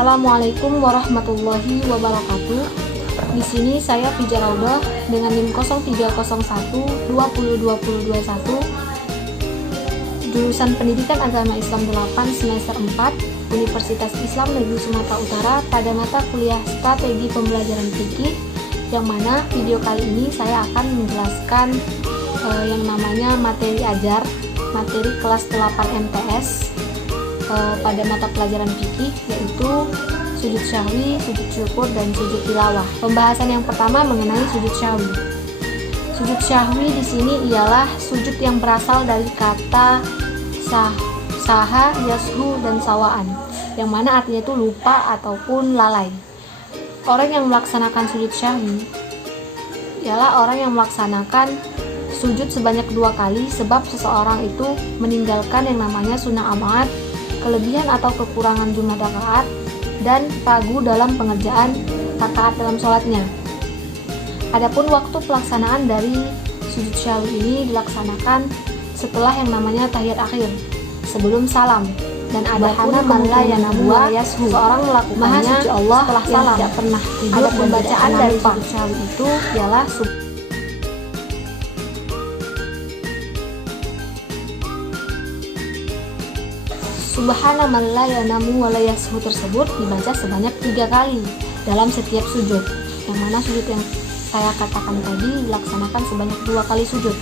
Assalamualaikum warahmatullahi wabarakatuh. Di sini saya Fija Raudah dengan NIM 0301 202021, jurusan Pendidikan Agama Islam 8 semester 4 Universitas Islam Negeri Sumatera Utara pada mata kuliah Strategi Pembelajaran Fikih, yang mana video kali ini saya akan menjelaskan yang namanya materi ajar, materi kelas 8 MTS pada mata pelajaran fikih, yaitu sujud syahwi, sujud syukur, dan sujud tilawah. Pembahasan yang pertama mengenai sujud syahwi. Sujud syahwi di sini ialah sujud yang berasal dari kata saha, yashu, dan sawaan, yang mana artinya itu lupa ataupun lalai. Orang yang melaksanakan sujud syahwi ialah orang yang melaksanakan sujud sebanyak 2 kali, sebab seseorang itu meninggalkan yang namanya sunnah amat, kelebihan atau kekurangan jumlah rakaat, dan ragu dalam pengerjaan rakaat dalam sholatnya. Adapun waktu pelaksanaan dari sujud syahwi ini dilaksanakan setelah yang namanya tahiyat akhir, sebelum salam, dan ada hana malla yanabua, seorang melakukannya Allah setelah salam, tidak pernah tidur. Ada pembacaan dari sujud syahwi itu ialah Subhana man la yanamu wa la yashu tersebut dibaca sebanyak 3 kali dalam setiap sujud, yang mana sujud yang saya katakan tadi dilaksanakan sebanyak 2 kali sujud.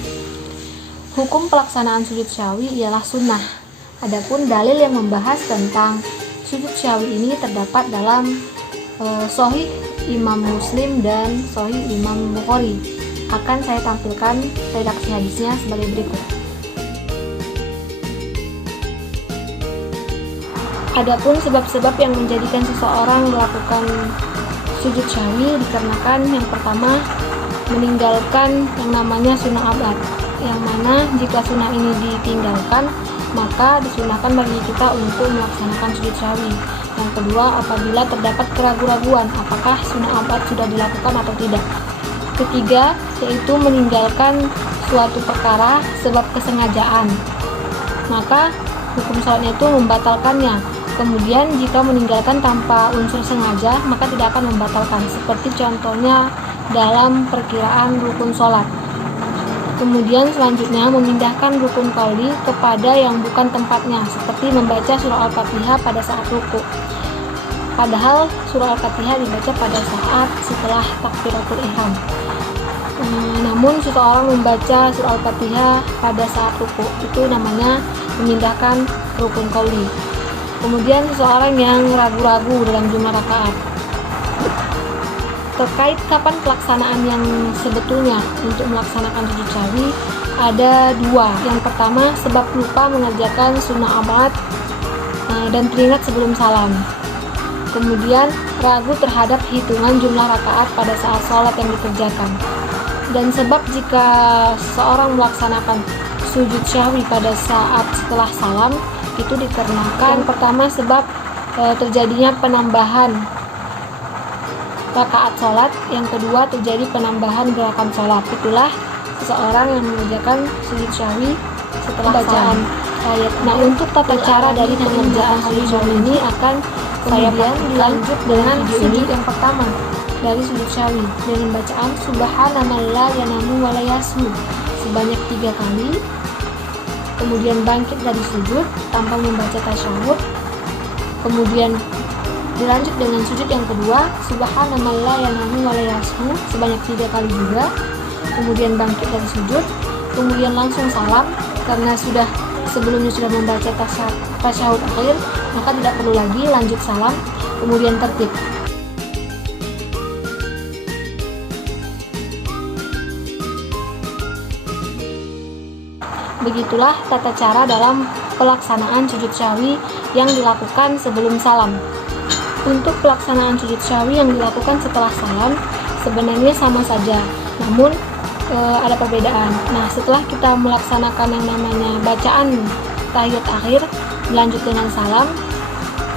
Hukum pelaksanaan sujud syahwi ialah sunnah. Adapun dalil yang membahas tentang sujud syahwi ini terdapat dalam Sahih Imam Muslim dan Sahih Imam Bukhari. Akan saya tampilkan redaksi hadisnya sebagai berikut. Adapun sebab-sebab yang menjadikan seseorang melakukan sujud syahwi dikarenakan yang pertama, meninggalkan yang namanya sunnah abad, yang mana jika sunnah ini ditinggalkan maka disunahkan bagi kita untuk melaksanakan sujud syahwi. Yang kedua, apabila terdapat keraguan-raguan apakah sunnah abad sudah dilakukan atau tidak. Ketiga, yaitu meninggalkan suatu perkara sebab kesengajaan, maka hukum sholatnya itu membatalkannya. Kemudian jika meninggalkan tanpa unsur sengaja maka tidak akan membatalkan, seperti contohnya dalam perkiraan rukun sholat. Kemudian selanjutnya memindahkan rukun qauli kepada yang bukan tempatnya, seperti membaca surah Al-Fatihah pada saat ruku, padahal surah Al-Fatihah dibaca pada saat setelah takbiratul ihram. Namun seseorang membaca surah Al-Fatihah pada saat ruku, itu namanya memindahkan rukun qauli. Kemudian seseorang yang ragu-ragu dalam jumlah rakaat. Terkait kapan pelaksanaan yang sebetulnya untuk melaksanakan sujud syahwi, ada 2. Yang pertama, sebab lupa mengerjakan sunnah amat dan teringat sebelum salam. Kemudian ragu terhadap hitungan jumlah rakaat pada saat sholat yang dikerjakan. Dan sebab jika seseorang melaksanakan sujud syahwi pada saat setelah salam, itu dikarenakan yang pertama sebab terjadinya penambahan rakaat sholat, yang kedua terjadi penambahan gerakan sholat. Itulah seseorang yang mengerjakan sujud syahwi setelah bacaan ayat. Nah, untuk tata cara dari pengerjaan sujud syahwi ini akan saya dilanjut dengan sujud yang pertama dari sujud syahwi dengan bacaan Subhanallah la yanamu wa la yashu sebanyak 3 kali. Kemudian bangkit dari sujud tanpa membaca tasyahud. Kemudian dilanjut dengan sujud yang kedua Subhanallah la yanamu wa la yashu sebanyak 3 kali juga. Kemudian bangkit dari sujud, kemudian langsung salam, karena sebelumnya sudah membaca tasyahud akhir, maka tidak perlu lagi lanjut salam. Kemudian tertib. Begitulah tata cara dalam pelaksanaan sujud syahwi yang dilakukan sebelum salam. Untuk pelaksanaan sujud syahwi yang dilakukan setelah salam sebenarnya sama saja, namun ada perbedaan. Nah, setelah kita melaksanakan yang namanya bacaan tahiyat akhir dilanjut dengan salam,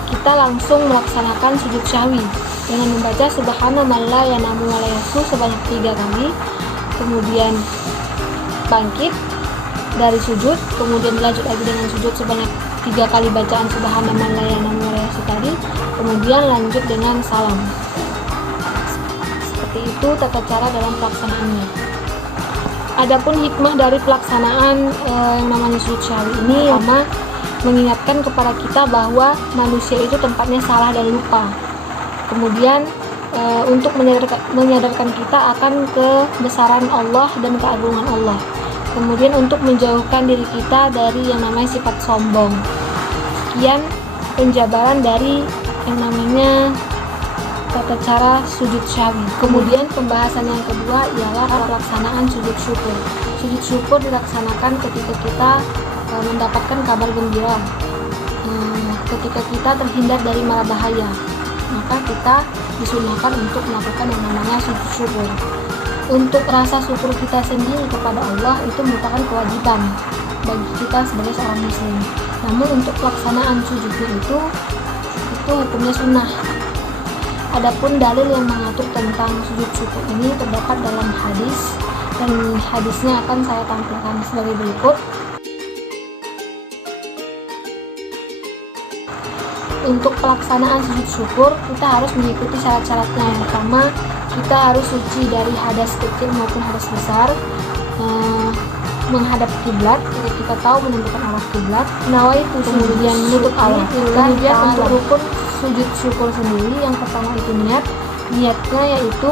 kita langsung melaksanakan sujud syahwi dengan membaca Subhanallah la yanamu wa la yashu sebanyak 3 kali. Kemudian bangkit dari sujud, kemudian dilanjut lagi dengan sujud sebanyak 3 kali bacaan subhanallah tadi, kemudian lanjut dengan salam. Seperti itu tata cara dalam pelaksanaannya. Adapun hikmah dari pelaksanaan yang namanya sujud syahwi ini, sama mengingatkan kepada kita bahwa manusia itu tempatnya salah dan lupa. Kemudian untuk menyadarkan kita akan kebesaran Allah dan keagungan Allah. Kemudian untuk menjauhkan diri kita dari yang namanya sifat sombong. Sekian penjabaran dari yang namanya tata cara sujud syahwi. Kemudian pembahasan yang kedua ialah pelaksanaan sujud syukur. Sujud syukur dilaksanakan ketika kita mendapatkan kabar gembira, ketika kita terhindar dari mara bahaya, maka kita disunahkan untuk melakukan yang namanya sujud syukur. Untuk rasa syukur kita sendiri kepada Allah itu merupakan kewajiban bagi kita sebagai seorang muslim. Namun untuk pelaksanaan sujudnya itu hukumnya sunnah. Adapun dalil yang mengatur tentang sujud syukur ini terdapat dalam hadis, dan hadisnya akan saya tampilkan sebagai berikut. Untuk pelaksanaan sujud syukur kita harus mengikuti syarat-syaratnya. Yang pertama, kita harus suci dari hadas kecil maupun hadas besar, menghadap kiblat jika kita tahu menentukan arah kiblat, nawaitu, kemudian menutup aurat. Kemudian untuk rukun sujud syukur sendiri, yang pertama itu niatnya yaitu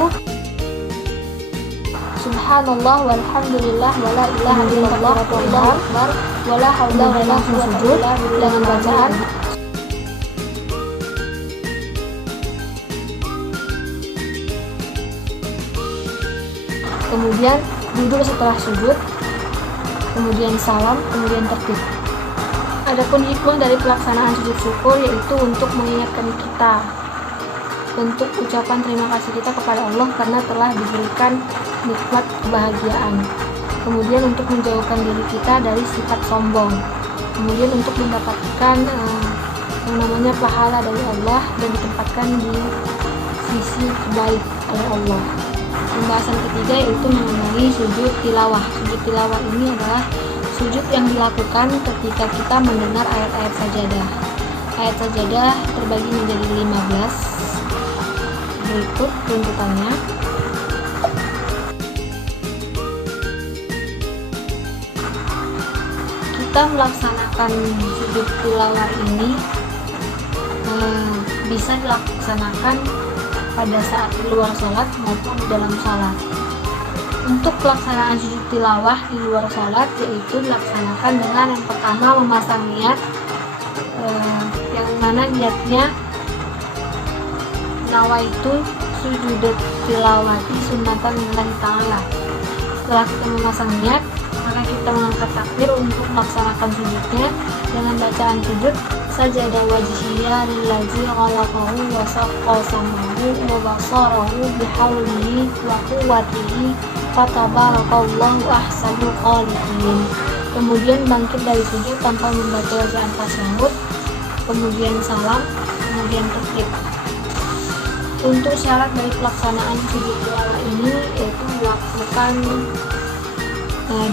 subhanallah walhamdulillah wala ilaha illallah wallahu akbar wala haula wala quwwata illa billah, dengan bacaan kemudian duduk setelah sujud, kemudian salam, kemudian tertib. Adapun hikmah dari pelaksanaan sujud syukur yaitu untuk mengingatkan kita bentuk ucapan terima kasih kita kepada Allah karena telah diberikan nikmat kebahagiaan. Kemudian untuk menjauhkan diri kita dari sifat sombong. Kemudian untuk mendapatkan yang namanya pahala dari Allah dan ditempatkan di sisi baik oleh Allah. Pembahasan ketiga yaitu mengenai sujud tilawah. Sujud tilawah ini adalah sujud yang dilakukan ketika kita mendengar ayat-ayat sajadah. Ayat sajadah terbagi menjadi 15. Berikut runtutannya. Kita melaksanakan sujud tilawah ini bisa dilaksanakan pada saat di luar sholat maupun di dalam sholat. Untuk pelaksanaan sujud tilawah di luar sholat yaitu dilaksanakan dengan yang pertama memasang niat, yang mana niatnya nawaitu sujud tilawati sunnatan lillahi ta'ala. Setelah kita memasang niat, maka kita mengangkat takbir untuk melaksanakan sujudnya dengan bacaan sujud sajadah wajhiyya lillazi khalaqahu wa saqqa sam'ahu wa basarahu bihaulihi wa quwwatihi fatabarakallahu ahsanul khaliqin. Kemudian bangkit dari sujud tanpa membaca bacaan tasyahud, kemudian salam, kemudian tertib. Untuk syarat dari pelaksanaan sujud tilawah ini yaitu melakukan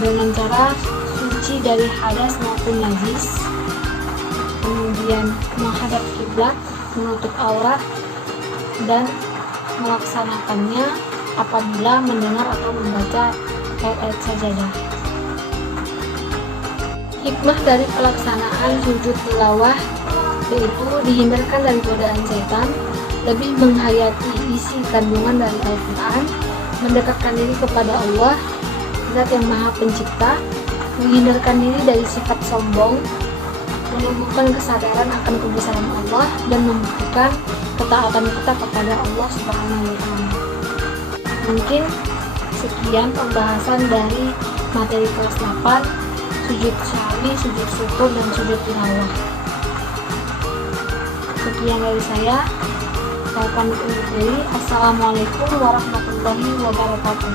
dengan cara suci dari hadas maupun najis, kemudian menghadap kiblat, menutup aurat, dan melaksanakannya apabila mendengar atau membaca ayat-ayat sajadah. Hikmah dari pelaksanaan sujud tilawah yaitu dihindarkan dari godaan setan, lebih menghayati isi kandungan dari Al-Quran, mendekatkan diri kepada Allah, Zat yang Maha Pencipta, menghindarkan diri dari sifat sombong, menumbuhkan kesadaran akan kebesaran Allah, dan membuktikan ketaatan kita kepada Allah Subhanahu wa Ta'ala. Mungkin sekian pembahasan dari materi kelas 8, sujud syahwi, sujud syukur, dan sujud tilawah. Sekian dari saya pamit undur diri. Assalamualaikum warahmatullahi wabarakatuh.